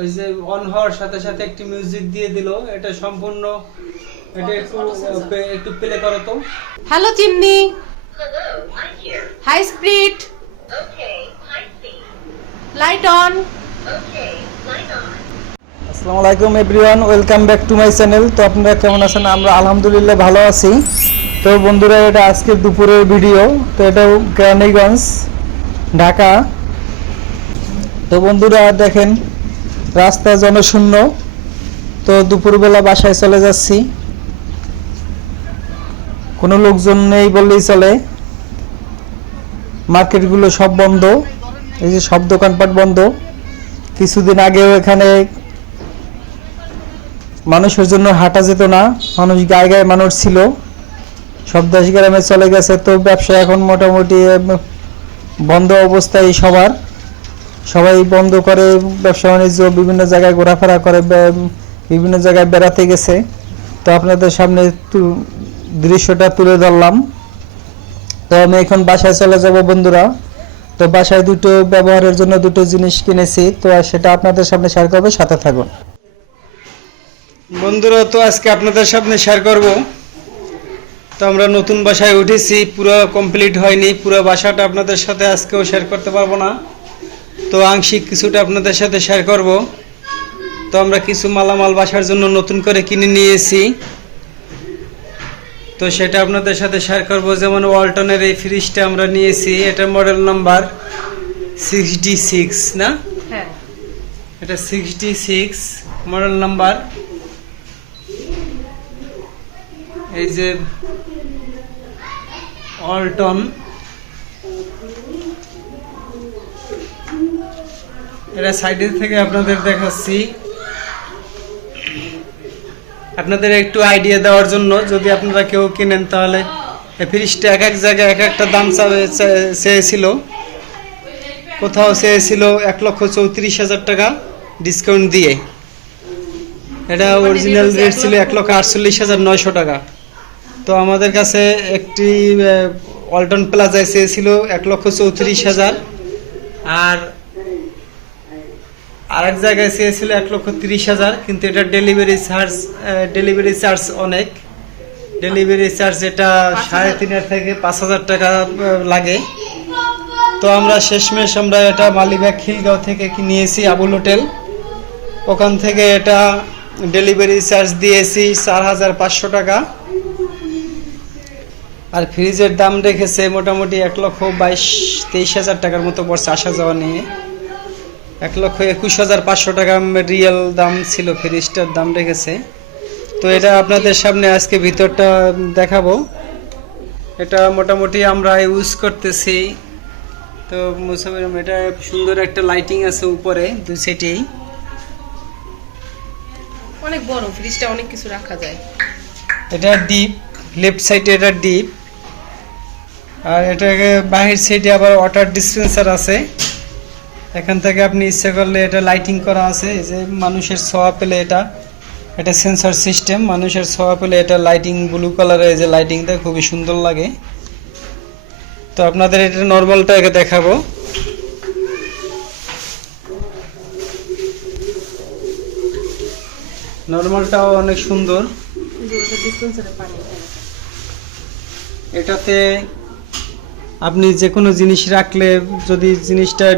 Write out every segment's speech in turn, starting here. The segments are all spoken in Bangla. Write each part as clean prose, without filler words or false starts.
ওই যে অন হওয়ার সাথে সাথে একটি মিউজিক দিয়ে দিল, এটা সম্পূর্ণ, এটা একটু প্লে করো তো। Hello chimney, Hello, I'm here. High speed, Okay, high speed. Light on. Okay, light on. আসসালামু আলাইকুম everyone, welcome back to my channel. তো আপনারা কেমন আছেন? আমরা আলহামদুলিল্লাহ ভালো আছি। তো বন্ধুরা, এটা আজকে দুপুরের ভিডিও। তো এটা কেরানীগঞ্জ, ঢাকা। তো বন্ধুরা দেখেন, রাস্তা জনশূন্য। তো দুপুরবেলা বাসায় চলে যাচ্ছি, কোনো লোকজন নেই বললেই চলে। মার্কেটগুলো সব বন্ধ, এই যে সব দোকানপাট বন্ধ। কিছুদিন আগেও এখানে মানুষের জন্য হাঁটা যেত না, মানুষ গায়ে গায়ে মানুষ ছিল, সব দেশ গ্রামে চলে গেছে। তো ব্যবসা এখন মোটামুটি বন্ধ অবস্থায় সবার, সবাই বন্ধ করে ব্যবসা বাণিজ্য, বিভিন্ন জায়গায় ঘোরাফেরা করে, বিভিন্ন জায়গায় বেড়াতে গেছে। তো আপনাদের সামনে দৃশ্যটা তুলে ধরলাম। তো আমি এখন বাসায় চলে যাব বন্ধুরা। তো বাসায় দুটো ব্যবহারের জন্য দুটো জিনিস কিনেছি, তো সেটা আপনাদের সামনে শেয়ার করবো, সাথে থাকুন বন্ধুরা। তো আজকে আপনাদের সামনে শেয়ার করব। তো আমরা নতুন বাসায় উঠেছি, পুরো কমপ্লিট হয়নি, পুরো বাসাটা আপনাদের সাথে আজকেও শেয়ার করতে পারবো না। তো আংশিক কিছুটা আপনাদের সাথে শেয়ার করব। তো আমরা কিছু মালামাল বাসার জন্য নতুন করে কিনে নিয়েছি, তো সেটা আপনাদের সাথে শেয়ার করব। যেমন ওয়ালটনের এই ফ্রিজটা আমরা নিয়েছি, এটার মডেল নাম্বার 66 না? হ্যাঁ, এটা 66 মডেল নাম্বার। এই যে ওয়ালটন, এটা সাইডের থেকে আপনাদের দেখাচ্ছি, আপনাদের একটু আইডিয়া দেওয়ার জন্য। যদি আপনারা কেউ কিনেন তাহলে এই ফ্রিজটা এক এক জায়গায় এক একটা দাম চেয়েছিল। কোথাও চেয়েছিল 1,34,000 টাকা ডিসকাউন্ট দিয়ে, এটা অরিজিনাল রেট ছিল 1,48,900 টাকা। তো আমাদের কাছে একটি ওয়ালটন প্লাজায় চেয়েছিল 1,34,000, আর আরেক জায়গায় চেয়েছিল 1,30,000, কিন্তু এটা ডেলিভারি চার্জ অনেক। ডেলিভারি চার্জ এটা 3,500 থেকে 5,000 টাকা লাগে। তো আমরা শেষমেশ আমরা এটা মালিবাগ খিলগাঁও থেকে নিয়েছি, আবুল হোটেল, ওখান থেকে এটা ডেলিভারি চার্জ দিয়েছি 4,500 টাকা। আর ফ্রিজের দাম রেখেছে মোটামুটি 1,22,000-23,000 টাকার মতো পড়ছে, আসা যাওয়া নিয়ে 1,21,500 টাকা রিয়েল দাম ছিল ফ্রিজটার দাম রেখেছে। তো এটা আপনাদের সামনে আজকে ভিতরটা দেখাবো। এটা মোটামুটি আমরা ইউজ করতেছি। তো মুসাফির, এটা সুন্দর একটা লাইটিং আছে উপরে দুই সাইডেই। অনেক বড় ফ্রিজটা, অনেক কিছু রাখা যায়। এটা ডিপ, লেফট সাইডে এটা ডিপ, আর এটাকে বাহির সাইডে আবার ওয়াটার ডিসপেন্সার আছে। এখান থেকে আপনি ইচ্ছে করলে এটা লাইটিং করা আছে, এই যে মানুষের ছোঁয়া পেলে এটা সেন্সর সিস্টেম, মানুষের ছোঁয়া পেলে এটা লাইটিং ব্লু কালারের, এই যে লাইটিংটা খুবই সুন্দর লাগে। তো আপনাদের এটা নর্মালটা দেখাবো। নর্মালটাও অনেক সুন্দর। এটাতে আপনি যে কোনো জিনিস রাখলে, যদি জিনিসটা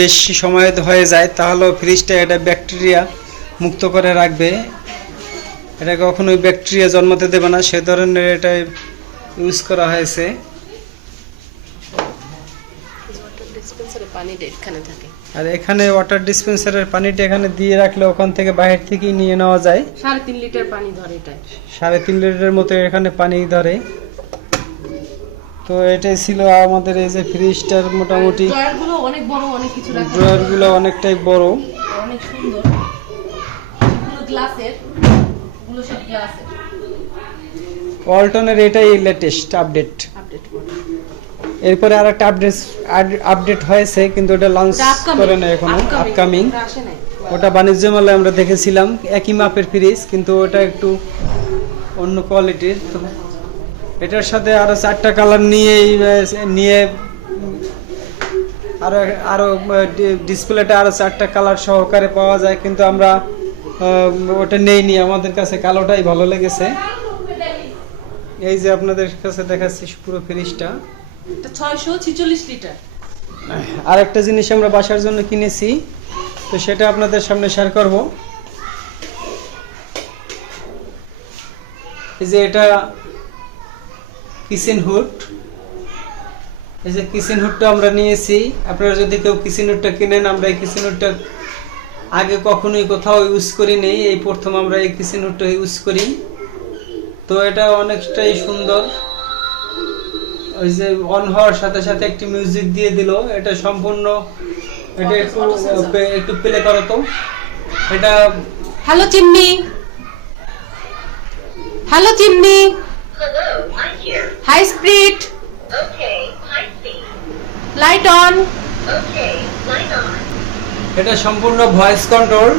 বেশি সময় হয়ে যায়, তাহলে ফ্রিজটা এটা ব্যাকটেরিয়া মুক্ত করে রাখবে, এটা কখনোই ব্যাকটেরিয়া জন্মাতে দেবে না, সে ধরনের এটা ইউজ করা হয়েছে। আর এখানে ওয়াটার ডিসপেন্সারের পানিটা এখানে দিয়ে রাখলে ওখান থেকে বাইরে থেকেই নিয়ে নেওয়া যায়। 3.5 লিটার পানি ধরে এটা, 3.5 লিটারের মতো এখানে পানি ধরে। তো এটাই ছিল আমাদের এই যে ফ্রিজটার মোটামুটি। ড্রয়ারগুলো অনেক বড়, অনেক কিছু রাখা যায়। ড্রয়ারগুলো অনেকটাই বড়, অনেক সুন্দর। এগুলো গ্লাসের, এগুলো সব গ্লাসের। ওয়ালটনের এটাই লেটেস্ট আপডেট। এরপরে আর একটা আপডেট হয়েছে, কিন্তু ওটা লঞ্চ করে না এখনো, আপকামিং। ওটা বাণিজ্য মেলায় আমরা দেখেছিলাম, একই মাপের ফ্রিজ, কিন্তু ওটা একটু অন্য কোয়ালিটির। তো এটার সাথে আরো 4টা কালার নিয়ে আরো আরো ডিসপ্লেটা আরো 4টা কালার সহকারে পাওয়া যায়, কিন্তু আমরা ওটা নেইনি, আমাদের কাছে কালোটাই ভালো লেগেছে। এই যে আপনাদের কাছে দেখাচ্ছি পুরো ফ্রিজটা। এটা 646 লিটার। আর একটা জিনিস আমরা বাসার জন্য কিনেছি, তো সেটা আপনাদের সামনে শেয়ার করব। এই যে এটা কিচেন হুড, এই যে কিচেন হুডটা আমরা নিয়েছি। আপনারা যদি কেউ কিচেন হুডটা কিনেন, আমরা এই কিচেন হুডটা আগে কখনোই কোথাও ইউজ করি নেই, এই প্রথম আমরা এই কিচেন হুডটা ইউজ করি। তো এটা অনেকটাই সুন্দর। ওই যে অন হওয়ার সাথে সাথে একটি মিউজিক দিয়ে দিল, এটা সম্পূর্ণ, এটা একটু প্লে করো তো। এটা hello chimney, hello chimney, Hello, I'm here. High speed, Okay, high speed. Light on. Okay, light on. এটা সম্পূর্ণ ভয়েস কন্ট্রোল,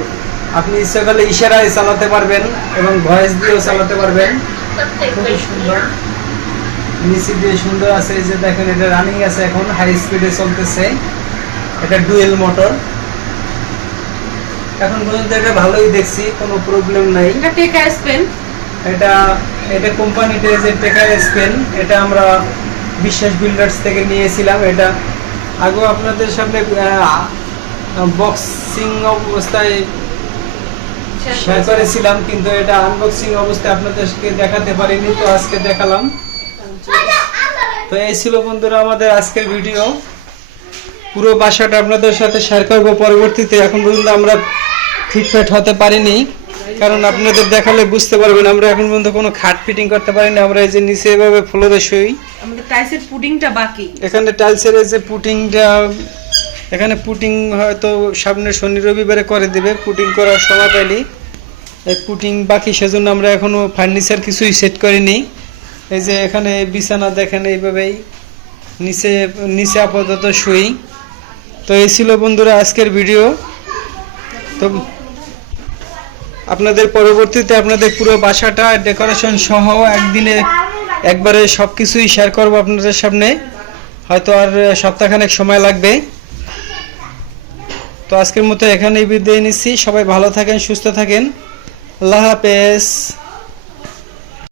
আপনি ইচ্ছা করলে ইশারায় চালাতে পারবেন এবং ভয়েস দিয়েও চালাতে পারবেন। Something খুবই right সুন্দর, here. নিচে দিয়ে সুন্দর আছে। এই যে দেখেন এটা রানিং আছে, এখন হাই স্পিডে চলতেছে। এটা ডুয়েল মোটর, এখন পর্যন্ত এটা ভালোই দেখছি, কোনো প্রবলেম নাই। এটা টেকা স্পেন। এটা এটা কোম্পানিতে যে টেকা স্পেন, এটা আমরা বিশ্বাস বিল্ডার্স থেকে নিয়েছিলাম। এটা আগেও আপনাদের সামনে বক্সিং অবস্থায় শেয়ার করেছিলাম, কিন্তু এটা আনবক্সিং অবস্থায় আপনাদেরকে দেখাতে পারিনি, তো আজকে দেখালাম। তো এই ছিল বন্ধুরা আমাদের আজকের ভিডিও। পুরো বাসাটা আপনাদের সাথে শেয়ার করব পরবর্তীতে। এখন পর্যন্ত আমরা ফিটফাট হতে পারিনি, কারণ আপনাদের দেখালে বুঝতে পারবেন আমরা এখন পর্যন্ত কোনো খাট ফিটিং করতে পারিনি। আমরা এই যে নিচে এভাবে ফ্লোরে শুই, আমাদের টাইসের পুডিংটা বাকি। এখানে টাইলসের এই যে পুটিংটা, এখানে পুটিং হয়তো সামনে শনি রবিবারে করে দেবে, পুটিং করার সময় পাইনি, এই পুটিং বাকি, সেজন্য আমরা এখনো ফার্নিচার কিছুই সেট করিনি। এই যে এখানে বিছানা দেখেন, এইভাবেই নিচে নিচে আপাতত শুই। তো এই ছিল বন্ধুরা আজকের ভিডিও। তো আপনাদের পরবর্তীতে আপনাদের পুরো বাসাটা ডেকোরেশন সহ একদিনে একবারে সব কিছুই শেয়ার করবো আপনাদের সামনে, হয়তো আর সপ্তাহখানেক সময় লাগবে। তো আজকের মতো এখানেই বিদায় নিচ্ছি। সবাই ভালো থাকেন, সুস্থ থাকেন, আল্লাহ হাফেজ।